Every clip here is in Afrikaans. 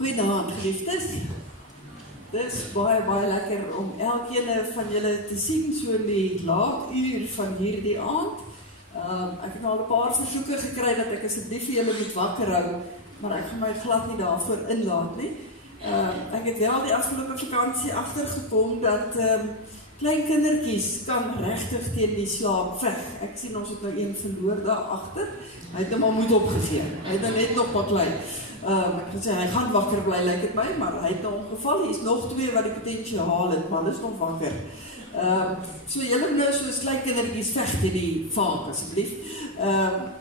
Goeienaand, geliefdes. Dit is baie lekker om elkeen van julle te sien so in die laat uur van hierdie aand. Ek het nou al 'n paar versoeke gekry dat ek asseblief vir julle moet wakker hou, maar ek gaan my glad nie daarvoor inlaat nie. Ek het wel die afgelope vakansie agtergekom dat klein kindertjies kan regtig teen die slaap veg. Ek sien ons het nou een verloor daar agter. Hy het hom al moed opgegee. Hy het net nog baklei. Ek kan sê hy gaan wakker bly lyk dit my, maar hy het nou ongeval. Hier is nog 2 wat die potensiaal het, maar dis nog wakker. So julle nou soos klein kindertjies veg teen die vaak asseblief.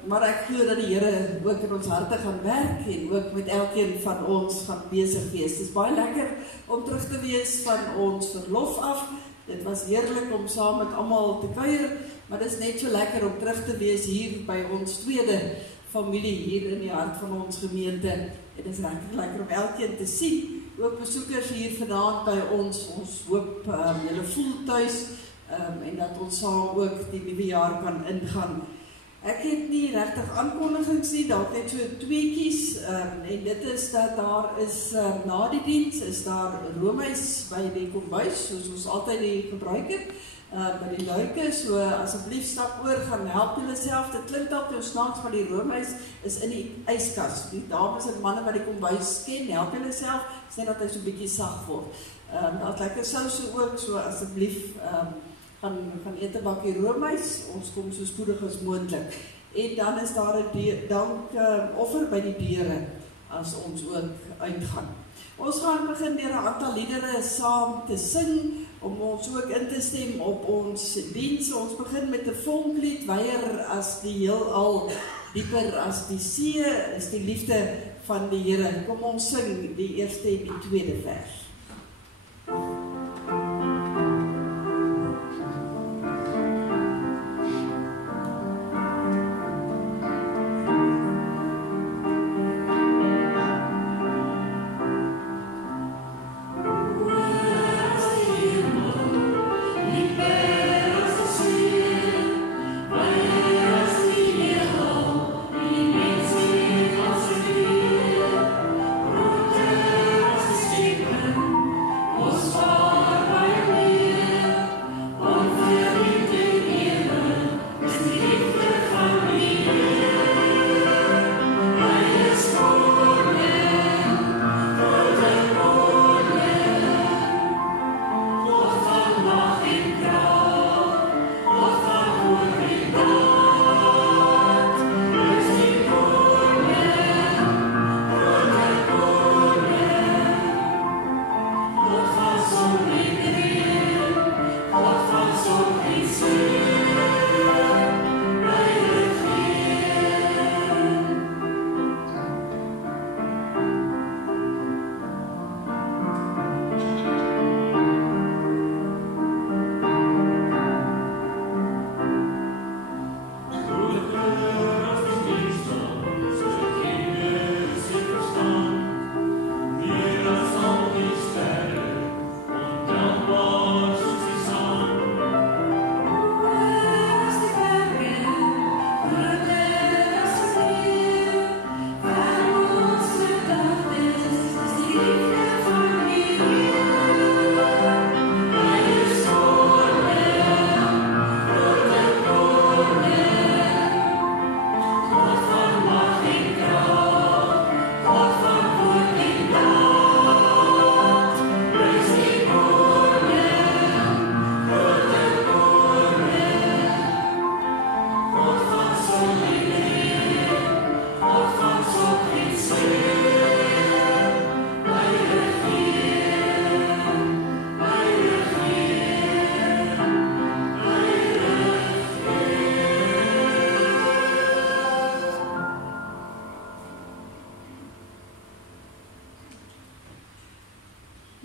Maar ek glo dat die Here ook in ons harte gaan werk en ook met elkeen van ons gaan besig wees. Dit is baie lekker om terug te wees van ons verlof af. Dit was heerlik om saam met almal te kuier, maar dit is net so lekker om terug te wees hier by ons tweede familie hier in die hart van ons gemeente. Dit is regtig lekker om elkeen te sien. Ook besoekers hier vanaand by ons. Ons hoop julle voel tuis en dat ons saam ook die nuwe jaar kan ingaan. Ek het nie regtig aankondigings nie, dalk net so tweeetjies en dit is dat daar is na die diens is daar roomys by die kombuis, soos ons altyd die gebruik het, by die luike, so asseblief stap oor, gaan help julle self. Dit klink dalk jou snaaks, maar die roomys is in die yskas. Die dames en manne wat die kombuis ken, help julle self, sê dat hy so 'n bietjie sag word. Daar's lekker souse ook, so asseblief gaan eet 'n bakkie roomys, ons kom so spoedig as moontlik. En dan is daar 'n dankoffer by die deure as ons ook uitgaan. Ons gaan begin deur 'n aantal liedere saam te sing om ons ook in te stem op ons diens. Ons begin met 'n vonklied, Weier as die heelal, dieper as die see, is die liefde van die Here. Kom ons sing die eerste en die tweede vers.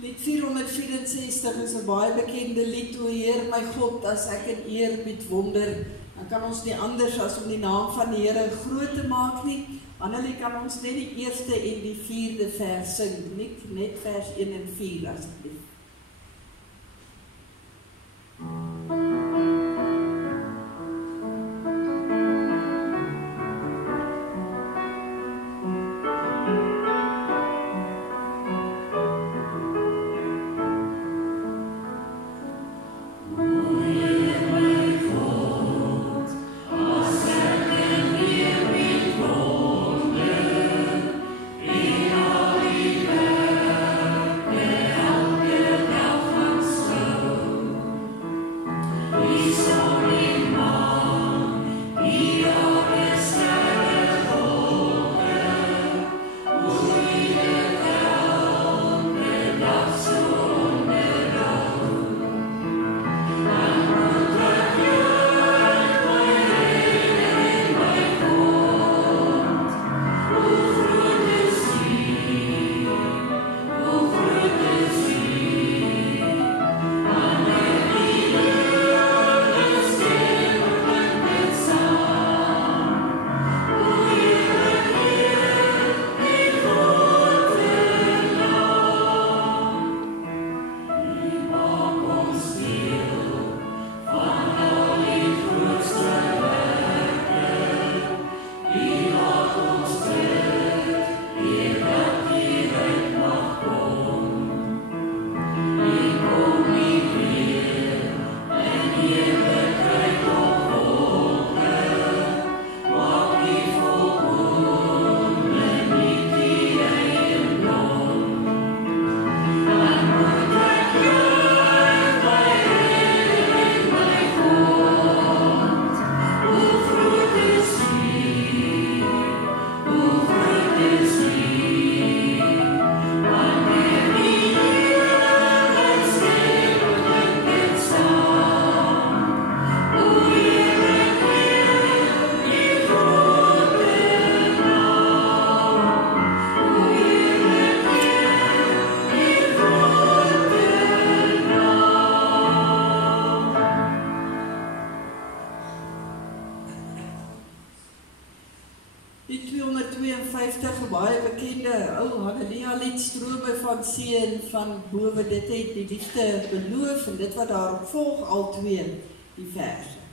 Lied 464 is 'n baie bekende lied, O Heer my God, as ek in eerbied wonder. Dan kan ons nie anders as om die naam van die Here groot te maak nie. Annelie, kan ons net die eerste en die 4de vers sing, net vers 1 en 4 asseblief. ou Halleluja lied, strome van see en van bowe, dit het die liefde beloof, en dit wat daarop volg, al twee die verse.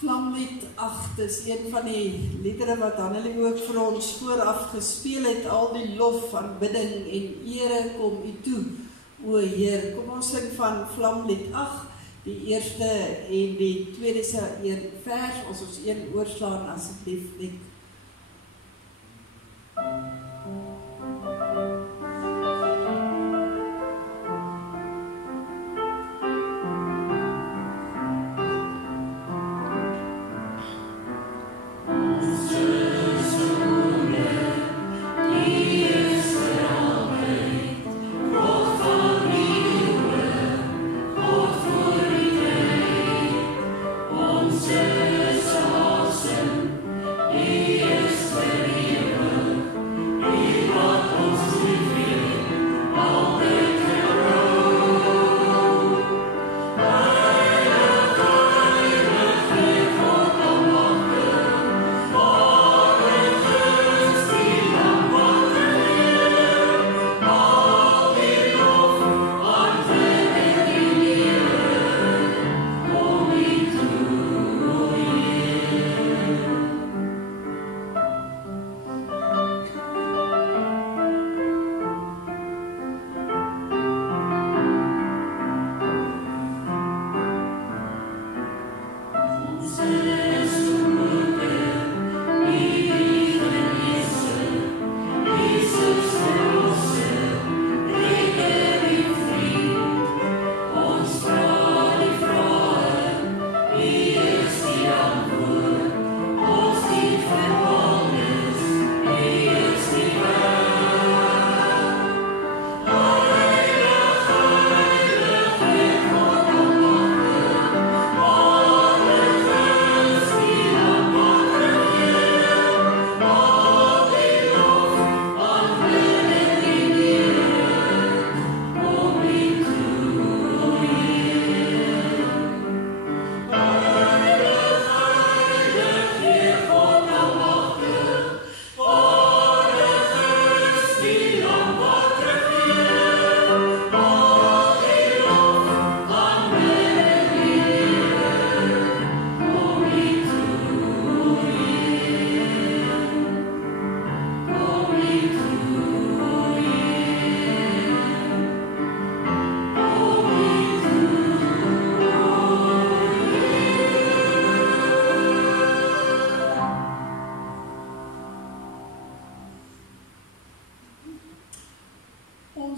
Vlamlied 8 is een van die liedere wat Annelie ook vir ons vooraf gespeel het, al die lof, aanbidding en ere kom u toe, o Heer. Kom ons sing van Vlamlied 8, die eerste en die tweede se een vers, ons een oorslaan asseblief net.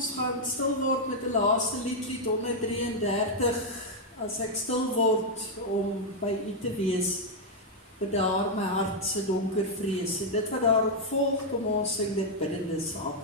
Ons gaan stil word met die laaste lied 133, as ek stil word om by u te wees, bedaar my hart se donker vrees. En dit wat daarop volg, kom ons sing dit binnende saam.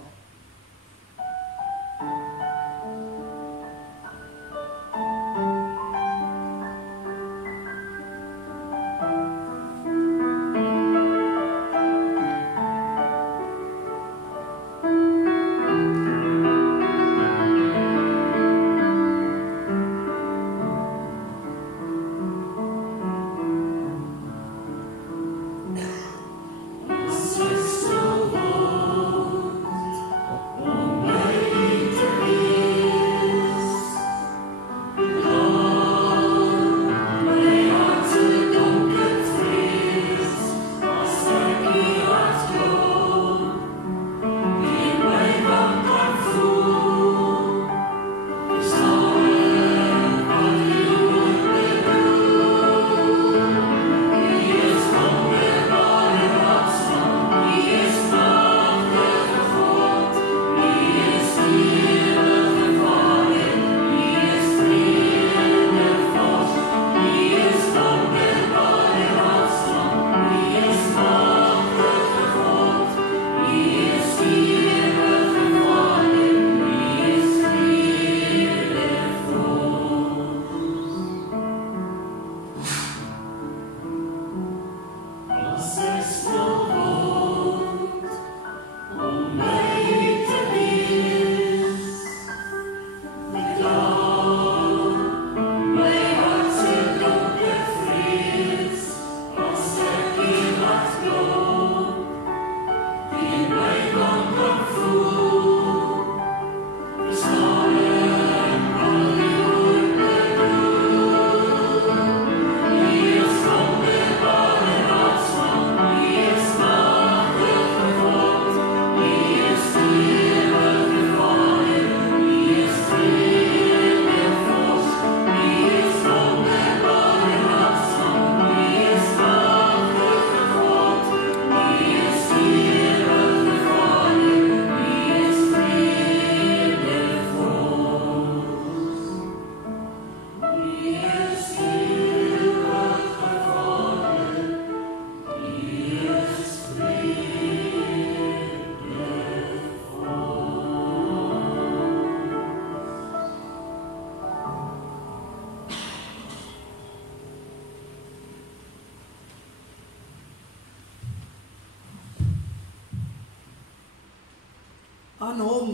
aan hom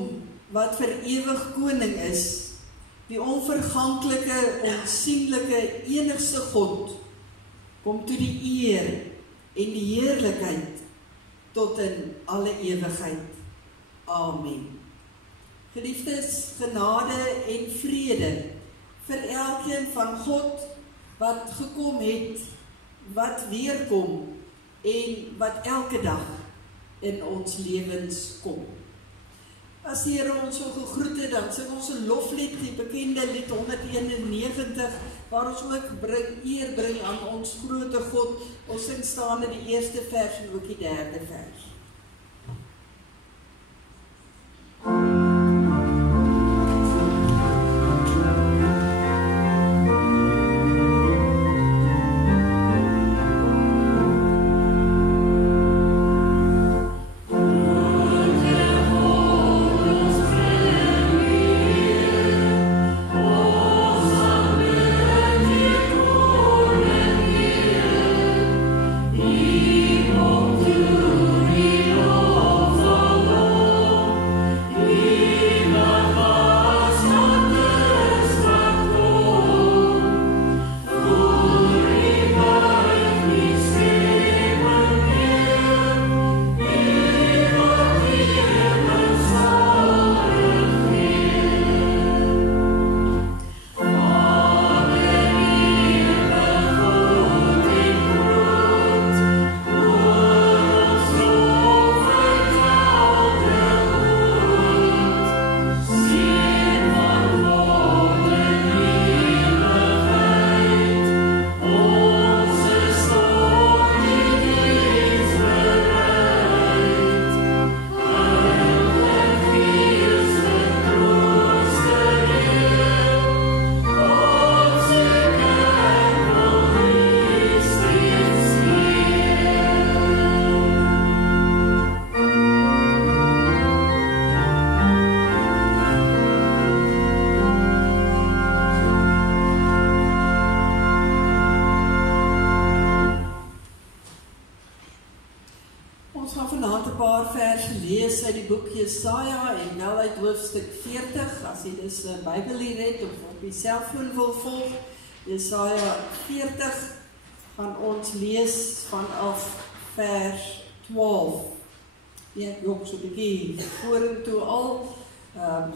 wat vir ewig koning is, die onverganklike, onsienlike, enigste God, kom toe die eer en die heerlikheid tot in alle ewigheid. Amen. Geliefdes, genade en vrede vir elkeen van God wat gekom het, wat weerkom en wat elke dag in ons lewens kom. As die Here ons so gegroet het, dan sing ons 'n loflied, die bekende lied 191, waar ons ook eer bring aan ons grote God. Ons sing staan in die eerste vers en ook die derde vers. Jesaja en wel uit hoofstuk 40, as jy dus 'n Bybel hier het of op die selfoon wil volg, Jesaja 40, gaan ons lees vanaf vers 12. Ja, ek jok so 'n bietjie vorentoe al,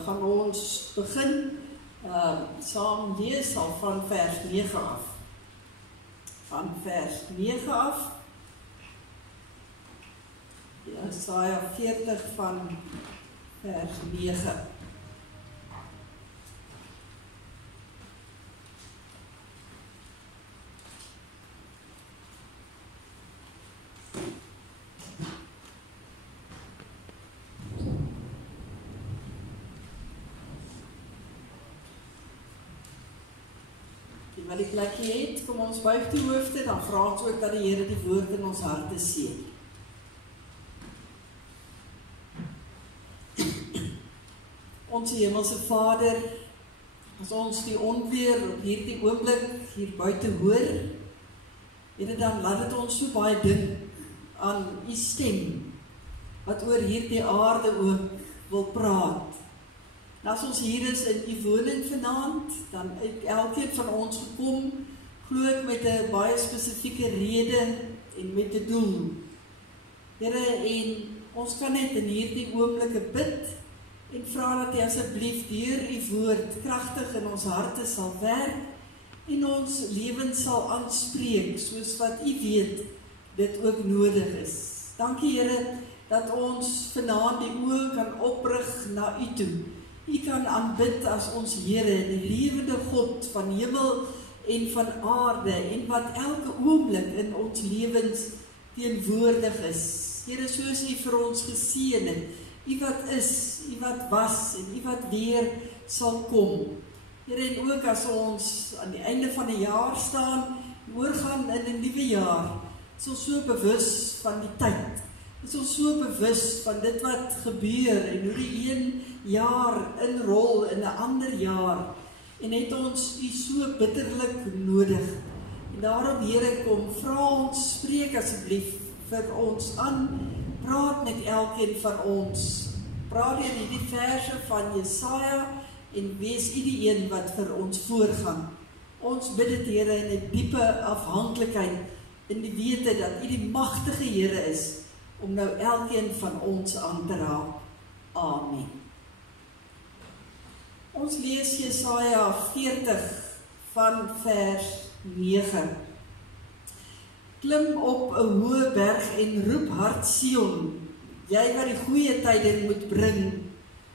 gaan ons begin saam lees al van vers 9 af. Van vers 9 af. Jesaja 40 van vers 9. Wat die plekkie het, kom ons buig die hoofde, dan vra ons ook dat die Here die woord in ons harte seën. Ons Hemelse Vader, as ons die onweer op hierdie oomblik hier buite hoor, Here, dan laat dit ons so baie dink aan U stem, wat oor hierdie aarde ook wil praat. En as ons hier is in U woning vanaand, dan het elkeen van ons gekom, glo ek met 'n baie spesifieke rede en met 'n doel. Here, en ons kan net in hierdie oomblikke bid, en vra dat U asseblief deur U woord kragtig in ons harte sal werk en ons lewens sal aanspreek soos wat U weet dit ook nodig is. Dankie Here dat ons vanaand die oë kan oprig na U toe. U kan aanbid as ons Here, die lewende God van hemel en van aarde en wat elke oomblik in ons lewens teenwoordig is. Here, soos U vir ons geseën het, U wat is, U wat was en U wat weer sal kom. Here, en ook as ons aan die einde van die jaar staan, oorgaan in 'n nuwe jaar, is ons so bewus van die tyd. Is ons so bewus van dit wat gebeur en hoe die een jaar inrol in 'n ander jaar en het ons U so bitterlik nodig. En daarom, Here, kom vra ons, spreek asseblief vir ons aan, praat met elkeen van ons praat deur hierdie verse van Jesaja en wees U die een wat vir ons voorgaan. Ons bid dit, Here, in 'n diepe afhanklikheid, in die wete dat U die magtige Here is, om nou elkeen van ons aan te raak. Amen. Ons lees Jesaja 40 van vers 9. Klim op 'n hoë berg en roep hard Sion, jy wat die goeie tyding moet bring.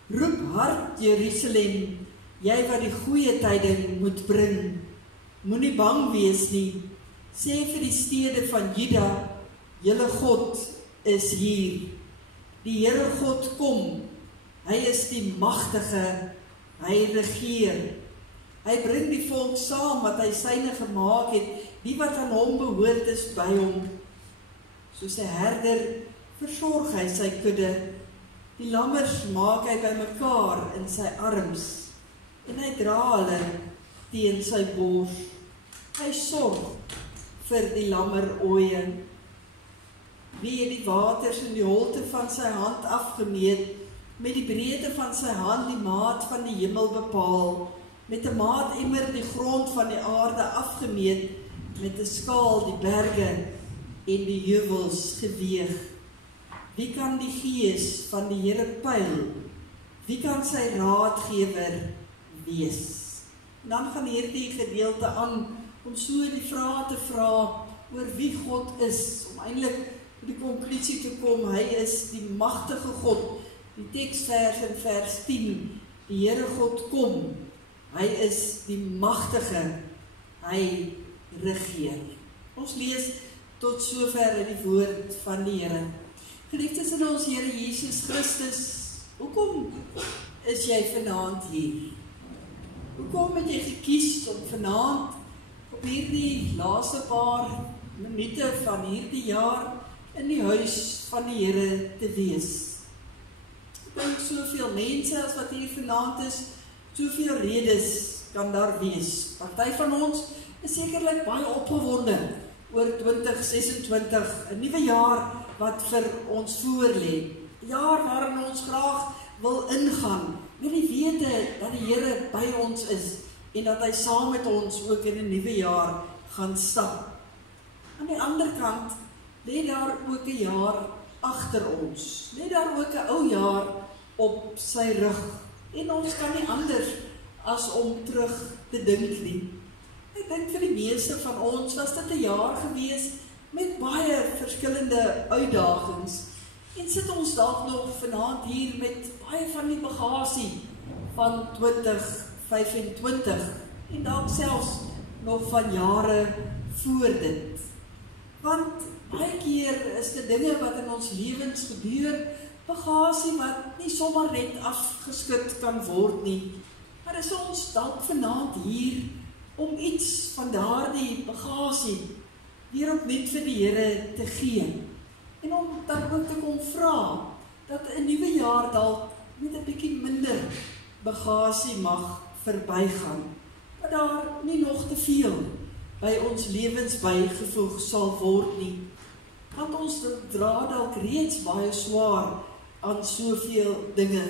Roep hard Jerusalem, jy wat die goeie tyding moet bring. Moenie bang wees nie, sê vir die stede van Juda, julle God is hier. Die Here God kom, hy is die magtige, hy regeer. Hy bring die volk saam wat hy syne gemaak het, die wat aan hom behoort is by hom. Soos 'n herder versorg hy sy kudde. Die lammers maak hy bymekaar in sy arms, en hy dra hulle teen sy bors. Hy sorg vir die lammerooie. Wie het die waters in die holte van sy hand afgemeet, met die breedte van sy hand die maat van die hemel bepaal, met 'n maatemmer die grond van die aarde afgemeet, met 'n skaal die berge en die heuwels geweeg. Wie kan die gees van die Here pyl? Wie kan sy raadgewer wees? En dan gaan hierdie gedeelte aan om so die vrae te vra oor wie God is, om eintlik by die konklusie te kom, hy is die magtige God. Die teksvers in vers 10, die Here God kom, hy is die magtige, hy regeer. Ons lees tot sover in die woord van die Here. Geliefdes in ons Here Jesus Christus, hoekom is jy vanaand hier? Hoekom het jy gekies om vanaand op hierdie laaste paar minute van hierdie jaar in die huis van die Here te wees? Ek dink soveel mense as wat hier vanaand is, soveel redes kan daar wees. Party van ons is sekerlik baie opgewonde oor 2026, 'n nuwe jaar wat vir ons voorlê. 'n Jaar waarin ons graag wil ingaan, met die wete dat die Here by ons is en dat hy saam met ons ook in 'n nuwe jaar gaan stap. Aan die ander kant lê daar ook 'n jaar agter ons. Lê daar ook 'n ou jaar op sy rug. En ons kan nie anders as om terug te dink nie. Ek dink vir die meeste van ons was dit 'n jaar gewees met baie verskillende uitdagings. En sit ons dalk nog vanaand hier met baie van die bagasie van 2025 en dalk selfs nog van jare voor dit. Want baie keer is dit dinge wat in ons lewens gebeur, bagasie wat nie sommer net afgeskit kan word nie. Maar is ons dalk vanaand hier om iets van daardie bagasie weer opnuut vir die Here te gee. En om dan ook te kom vra dat 'n nuwe jaar dalk met 'n bietjie minder bagasie mag verbygaan. Dat daar nie nog te veel by ons lewens bygevoeg sal word nie. Want ons dra dalk reeds baie swaar aan soveel dinge.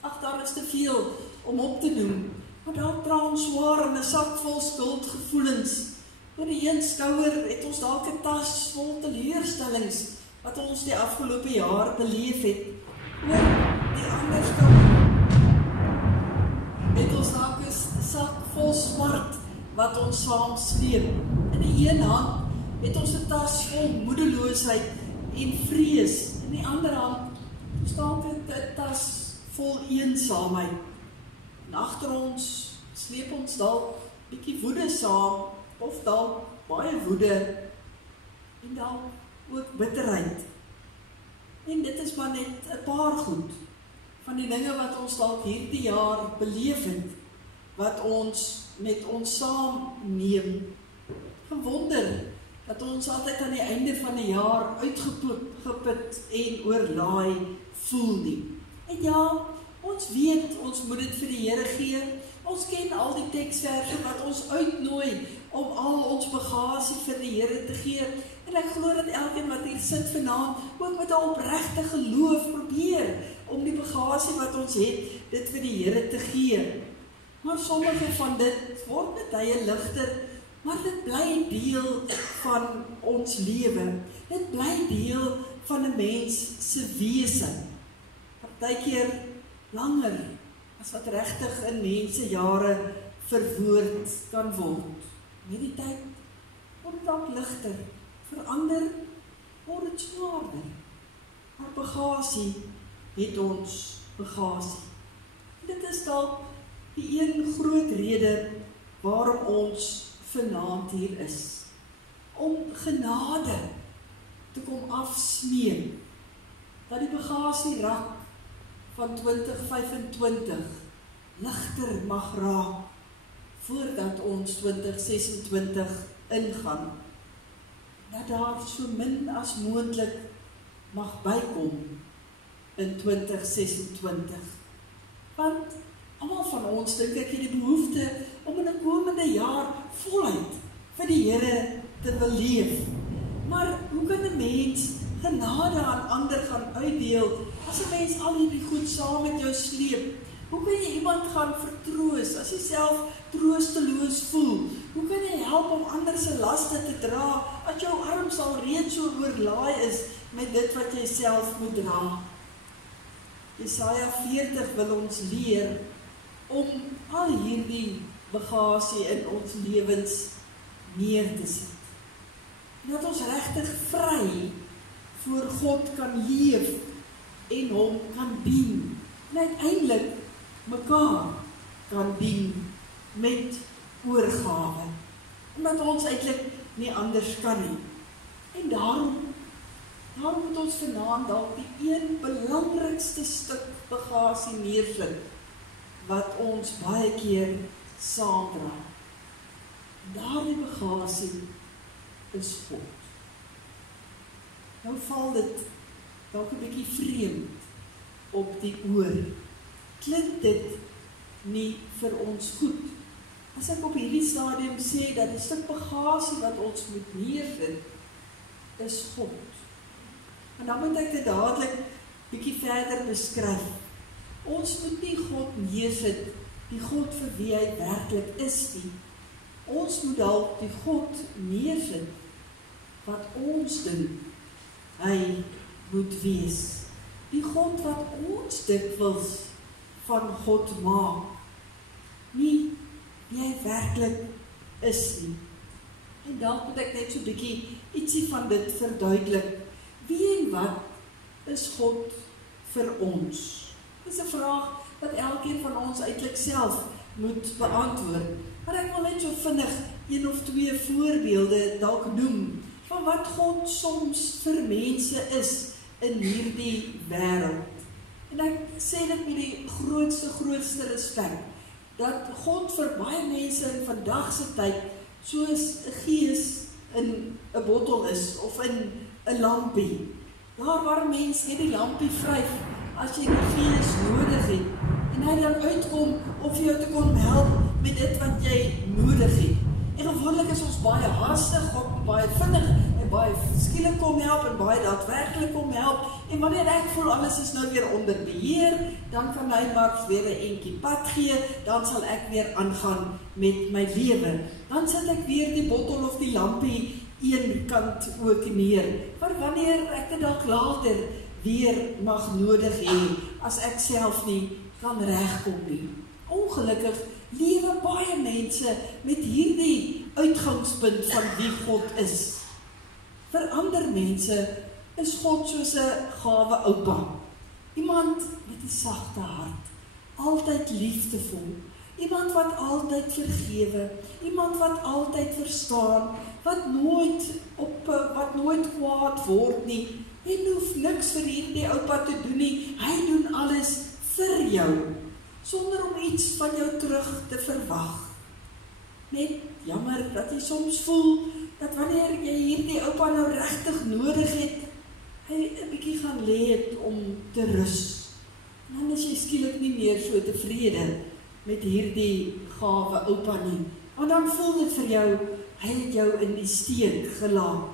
Ag, daar is te veel om op te noem. Maar dalk dra ons swaar in 'n sak vol skuldgevoelens. Oor die een skouer het ons dalk 'n tas vol teleurstellings wat ons die afgelope jaar beleef het. Oor die ander skouer het ons dalk 'n sak vol smart wat ons saam sleep. In die een hand het ons 'n tas vol moedeloosheid en vrees. In die ander hand staan dit 'n tas vol eensaamheid. En agter ons sleep ons dalk bietjie woede saam, of dalk baie woede, en dalk ook bitterheid. En dit is maar net 'n paar goed van die dinge wat ons dalk hierdie jaar beleef het, wat ons met ons saam neem. Gewonder dat ons altyd aan die einde van die jaar uitgeput en oorlaai voel nie. En ja, ons weet, ons moet dit vir die Here gee. Ons ken al die teksverse wat ons uitnooi om al ons bagasie vir die Here te gee. En ek glo dat elkeen wat hier sit vanaand ook met 'n opregte geloof probeer om die bagasie wat ons het, dit vir die Here te gee. Maar sommige van dit word met tye ligter, maar dit bly deel van ons lewe. Dit bly deel van 'n mens se wese. Partykeer langer as wat regtig in mense jare verwoord kan word. Met die tyd word dit dalk ligter, verander word dit swaarder. Maar bagasie het ons bagasie. Dit is dalk die een groot rede waarom ons vanaand hier is. Om genade te kom afsmeek, dat die bagasierak van 2025 ligter mag raak, voordat ons 2026 ingaan. Dat daar so min as moontlik mag bykom in 2026. Want almal van ons dink ek het die behoefte om in 'n komende jaar voluit vir die Here te wil leef. Maar hoe kan 'n mens genade aan ander gaan uitdeel as 'n mens al hierdie goed saam met jou sleep? Hoe kan jy iemand gaan vertroos as jy self troosteloos voel? Hoe kan jy help om ander se laste te dra as jou arms al reeds so oorlaai is met dit wat jy self moet dra? Jesaja 40 wil ons leer om al hierdie bagasie in ons lewens neer te sit. Dat ons regtig vry voor God kan leef en hom kan dien. En uiteindelik mekaar kan dien met oorgawe. Omdat ons eintlik nie anders kan nie. En daarom moet ons vanaand dalk die een belangrikste stuk bagasie neersit wat ons baie keer saamdra. Daardie bagasie is God. Nou val dit dalk 'n bietjie vreemd op die oor. Klink dit nie vir ons goed? As ek op hierdie stadium sê dat die stuk bagasie wat ons moet neersit is God. En dan moet ek dit dadelik bietjie verder beskryf. Ons moet nie God neersit, die God vir wie hy werklik is nie. Ons moet dalk die God neersit wat ons dink hy moet wees. Die God wat ons dikwels van God maak. Nie wie hy werklik is nie. En dalk moet ek net so 'n bietjie ietsie van dit verduidelik. Wie en wat is God vir ons? Dis 'n vraag wat elkeen van ons eintlik self moet beantwoord. Maar ek wil net so vinnig een of twee voorbeelde dalk noem van wat God soms vir mense is in hierdie wêreld. En ek sê dit met die grootste respek, dat God vir baie mense in vandag se tyd soos 'n gees in 'n bottel is, of in 'n lampie. Daar waar mens net die lampie vryf, as jy die gees nodig het, en hy dan uitkom om vir jou te kon help met dit wat jy nodig het. En gewoonlik is ons baie haastig, baie vinnig, en baie skielik kom help, en baie daadwerklik kom help, en wanneer ek voel alles is nou weer onder beheer, dan kan hy maar weer 'n entjie pad gee, dan sal ek weer aangaan met my lewe. Dan sit ek weer die bottel of die lampie een kant ook neer, maar wanneer ek dit dalk later weer mag nodig hê, as ek self nie kan regkom nie. Ongelukkig lewe baie mense met hierdie uitgangspunt van wie God is. Vir ander mense is God soos 'n gawe oupa. Iemand met 'n sagte hart, altyd liefdevol, iemand wat altyd vergewe, iemand wat altyd verstaan, wat nooit kwaad word nie, en hoef niks vir hierdie oupa te doen nie, hy doen alles vir jou, sonder om iets van jou terug te verwag. Net jammer dat jy soms voel, dat wanneer jy hierdie oupa nou regtig nodig het, hy 'n bietjie gaan lê het om te rus. En dan is jy skielik nie meer so tevrede met hierdie gawe oupa nie. Want dan voel dit vir jou, hy het jou in die steek gelaat.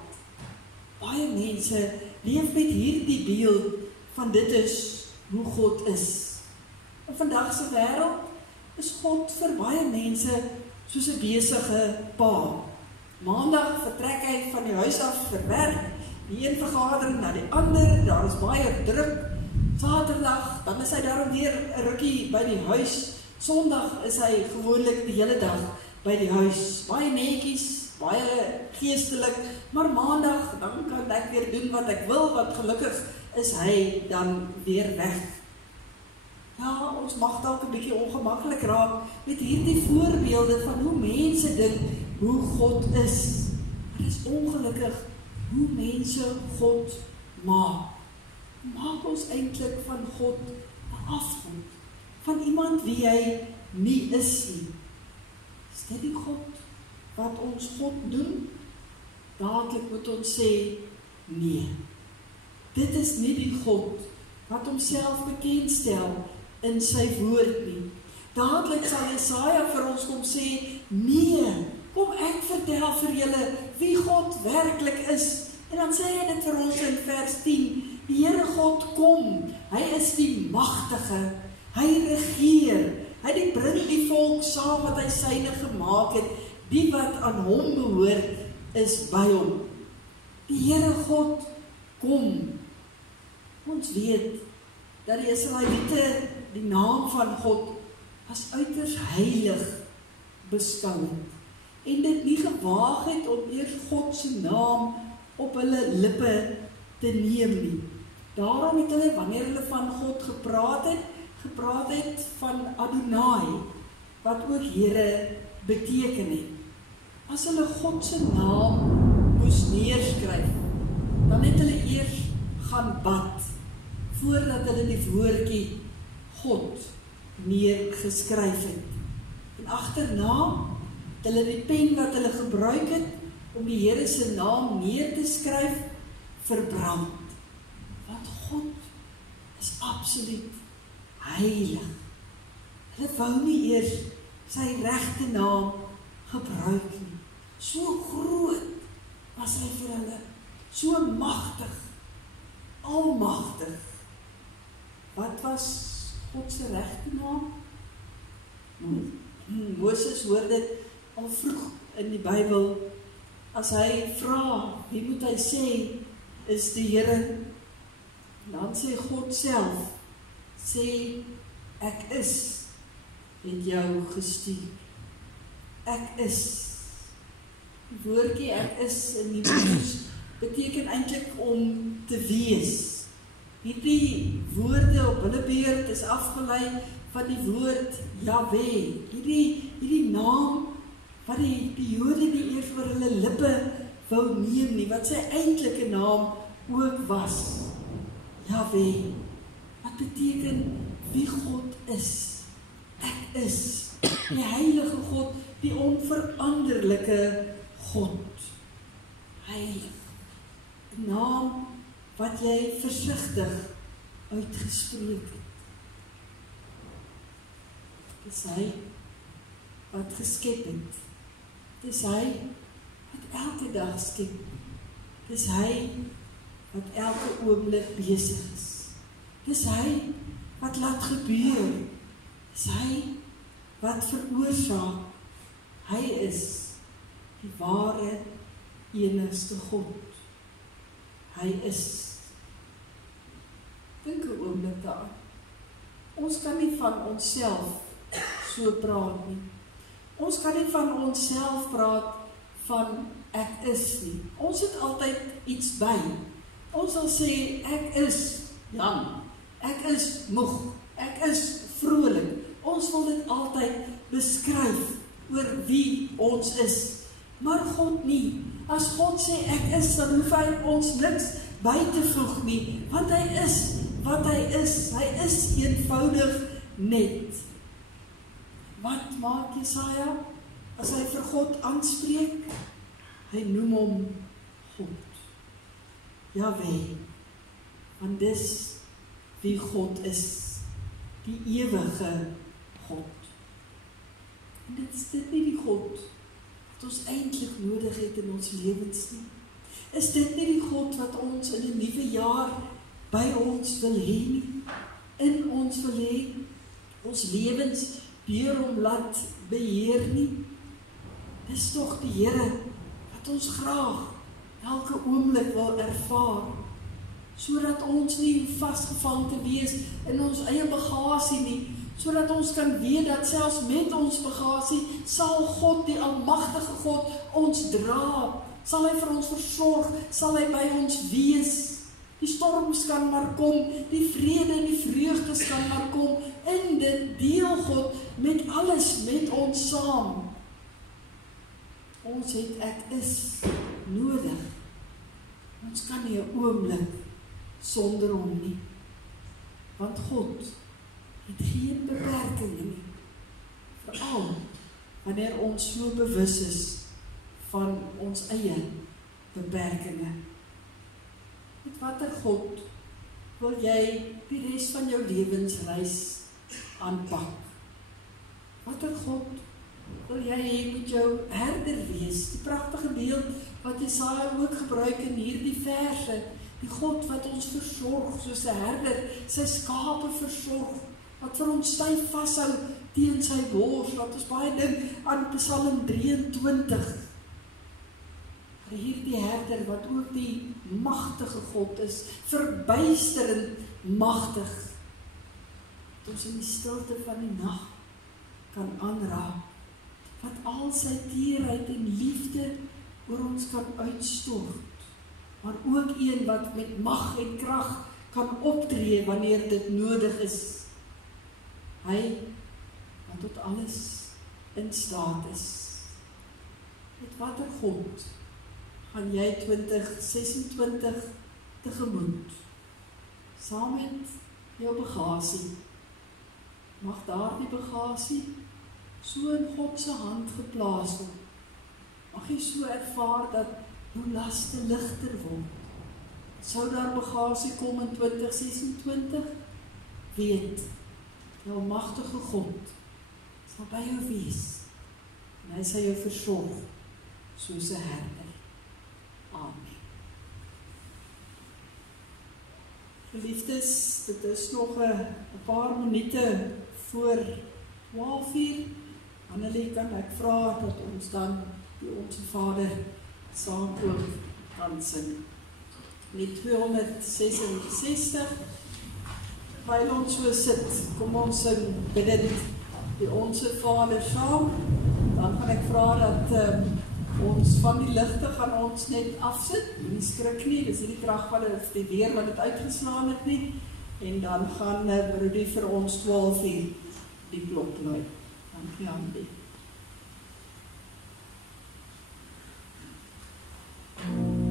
Baie mense leef met hierdie beeld van dit is hoe God is. In vandag se wêreld is God vir baie mense soos 'n besige pa. Maandag vertrek hy van die huis af vir werk, die een vergadering na die ander, daar is baie druk. Saterdag, dan is hy daarom weer 'n rukkie by die huis. Sondag is hy gewoonlik die hele dag by die huis. Baie netjies, baie geestelik, maar maandag, dan kan ek weer doen wat ek wil, want gelukkig is hy dan weer weg. Ja, ons mag dalk 'n bietjie ongemaklik raak met hierdie voorbeelde van hoe mense dink hoe God is. Maar dit is ongelukkig hoe mense God maak. Maak ons eintlik van God 'n afgod, van iemand wie hy nie is nie. Is dit die God wat ons God doen? Dadelik moet ons sê, nee. Dit is nie die God wat homself bekendstel in sy woord nie. Dadelik sal Jesaja vir ons kom sê, nee, kom ek vertel vir julle wie God werklik is. En dan sê hy dit vir ons in vers 10, die Here God kom, hy is die magtige, hy regeer, hy bring die volk saam wat hy syne gemaak het, die wat aan hom behoort is by hom. Die Here God kom. Ons weet dat die Israeliete die naam van God as uiters heilig beskou het en dit nie gewaag het om eers God se naam op hulle lippe te neem nie. Daarom het hulle, wanneer hulle van God gepraat het van Adonai, wat ook Here beteken het. As hulle God se naam moes neerskryf, dan het hulle eers gaan bad, voordat hulle die woordjie God neergeskryf het. En agterna het hulle die pen wat hulle gebruik het om die Here se naam neer te skryf, verbrand. Want God is absoluut heilig. Hulle wou nie eers sy regte naam gebruik nie. So groot was hy vir hulle, so magtig, almagtig. Wat was God se regte naam? Moses hoor dit al vroeg in die Bybel. As hy vra, wie moet hy sê, is die Here. Dan sê God self, sê, ek is, het jou gestuur. Ek is. Die woordjie ek is in die Hebreëus beteken eintlik om te wees. Hierdie woorde op hulle beurt is afgelei van die woord Jahweh. Hierdie naam wat die Jode nie eers vir hulle lippe wou neem nie, wat sy eintlike naam ook was. Jahweh, wat beteken wie God is. Ek is, die heilige God, die onveranderlike God. Heilig. 'n naam wat jy versigtig uitgespreek het. Dis hy wat geskep het. Dis hy wat elke dag skep. Dis hy wat elke oomblik besig is. Dis hy wat laat gebeur. Dis hy wat veroorsaak. Hy is die ware enigste God. Hy is. Dink 'n oomblik daaraan. Ons kan nie van onsself so praat nie. Ons kan nie van onsself praat van ek is nie. Ons het altyd iets by. Ons sal sê ek is Jan, ek is moeg, ek is vrolik. Ons wil dit altyd beskryf oor wie ons is. Maar God nie. As God sê ek is, dan hoef hy ons niks by te voeg nie, want hy is wat hy is. Hy is eenvoudig net. Wat maak Jesaja as hy vir God aanspreek? Hy noem hom God. Jahweh, want dis wie God is, die ewige God. En dit is dit nie die God wat ons eintlik nodig het in ons lewens nie. Is dit nie die God wat ons in 'n nuwe jaar by ons wil hê nie? in ons wil hê, ons lewens deur hom laat beheer nie. Dis tog die Here wat ons graag elke oomblik wil ervaar, sodat ons nie vasgevang te wees in ons eie bagasie nie, sodat ons kan weet dat selfs met ons bagasie sal God, die almagtige God, ons dra, sal hy vir ons versorg, sal hy by ons wees. Die storms kan maar kom, die vrede en die vreugdes kan maar kom, in dit deel God met alles met ons saam. Ons het ek is nodig. Ons kan nie 'n oomblik sonder hom nie. Want God het geen beperkings nie. Veral wanneer ons so bewus is van ons eie beperkings. Met watter God wil jy die res van jou lewensreis aanpak? Watter God wil jy hê moet jou herder wees? Die pragtige beeld wat Jesaja ook gebruik in hierdie verse, die God wat ons versorg, soos 'n herder sy skape versorg, wat vir ons styf vashou teen sy bors, wat ons baie dink aan Psalm 23. Hierdie herder wat ook die magtige God is, verbuisterend magtig, wat ons in die stilte van die nag kan aanraak, wat al sy teerheid en liefde oor ons kan uitstort, maar ook een wat met mag en krag kan optree wanneer dit nodig is. Hy wat tot alles in staat is. Met watter God gaan jy 2026 tegemoet? Saam met jou bagasie. Mag daardie bagasie so in God se hand geplaas word. Mag jy so ervaar dat jou laste ligter word. Sou daar bagasie kom in 2026? Weet, die almagtige God sal by jou wees. En hy sal jou versorg soos 'n herder. Amen. Geliefdes, dit is nog 'n paar minute voor 12:00. Annelie, kan ek vra dat ons dan die Onse Vader saam ook kan sing. Lied 266. Terwyl ons so sit, kom ons sing bidend die Onse Vader saam. Dan gaan ek vra dat ons van die ligte gaan ons net afsit. Nie skrik nie, dis nie die krag wat of die weer wat dit uitgeslaan het nie. En dan gaan Rudy vir ons 12:00 die klok lui. Dankie Andy. Vader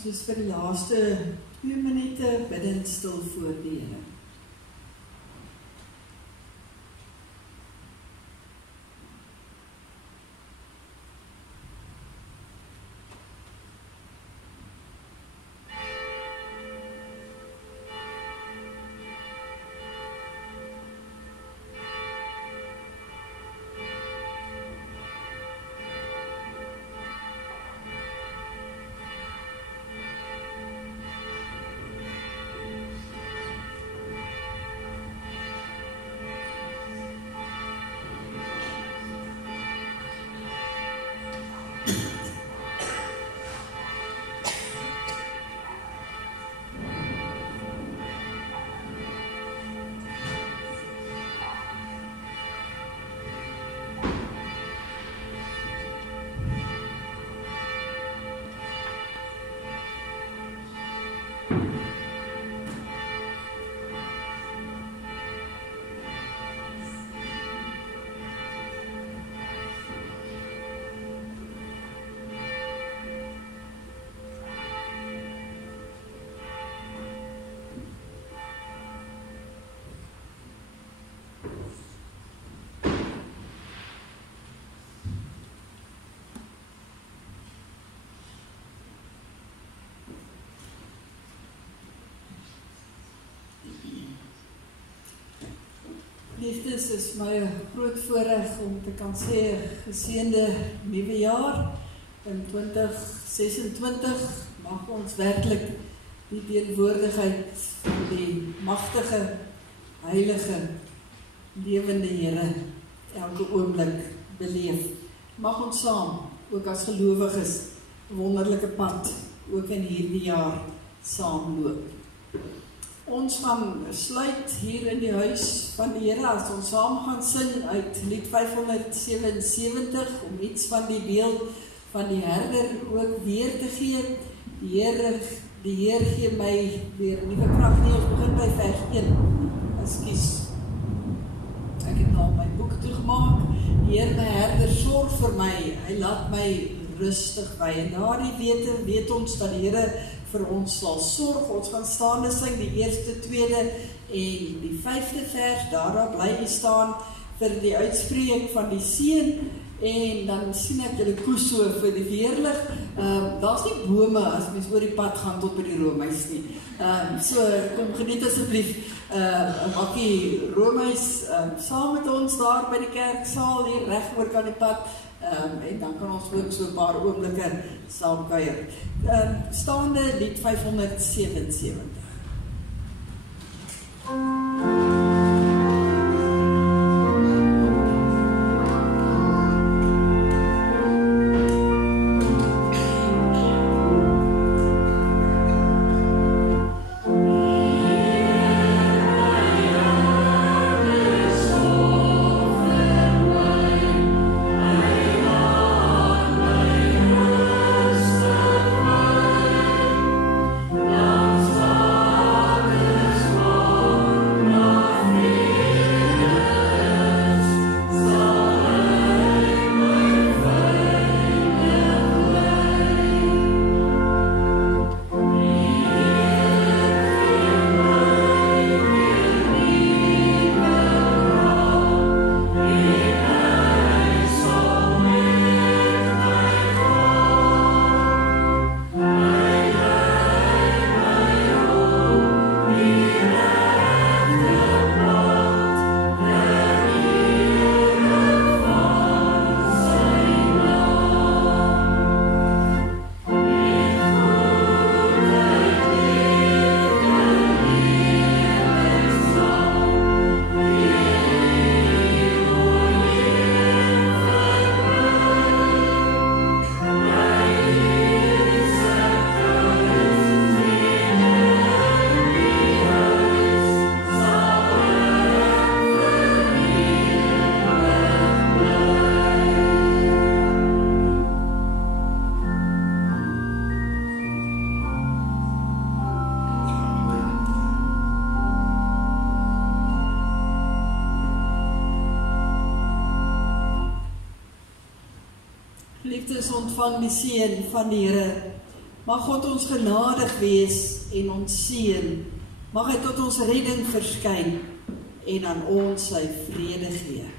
Ons is vir die laaste 2 minute bidend stil voor die Here. Liefdes, is my groot voorreg om te kan sê geseënde nuwe jaar in 2026 mag ons werklik die teenwoordigheid van die magtige, heilige, lewende Here elke oomblik beleef. Mag ons saam, ook as gelowiges, 'n wonderlike pad ook in hierdie jaar saamloop. Ons gaan sluit hier in die huis van die Here as ons saam gaan sing uit lied 577 om iets van die beeld van die herder ook weer te gee. Die Heer gee my weer nuwe krag. Nee, ons begin by vers 1. Ekskuus. Ek het nou my boek toegemaak. Die Heer my herder sorg vir my. Hy laat my rustig by. En daardie wete weet ons dat die Here vir ons sal sorg. Ons gaan staande sing die eerste, tweede en die 5de vers. Daar bly jy staan vir die uitspreek van die seën. En dan sien ek julle koes so vir die weerlig. Daar's nie bome as mens oor die pad gaan tot by die roomhuis nie. So kom geniet asseblief 'n bakkie roomhuis saam met ons daar by die kerksaal hier reg oor kan die pad. En dan kan ons ook so 'n paar oomblikke saam kuier. Staande lied 577. Liefdes, ontvang die seën van die Here Mag God ons genadig wees en ons seën. Mag hy tot ons redding verskyn en aan ons sy vrede gee.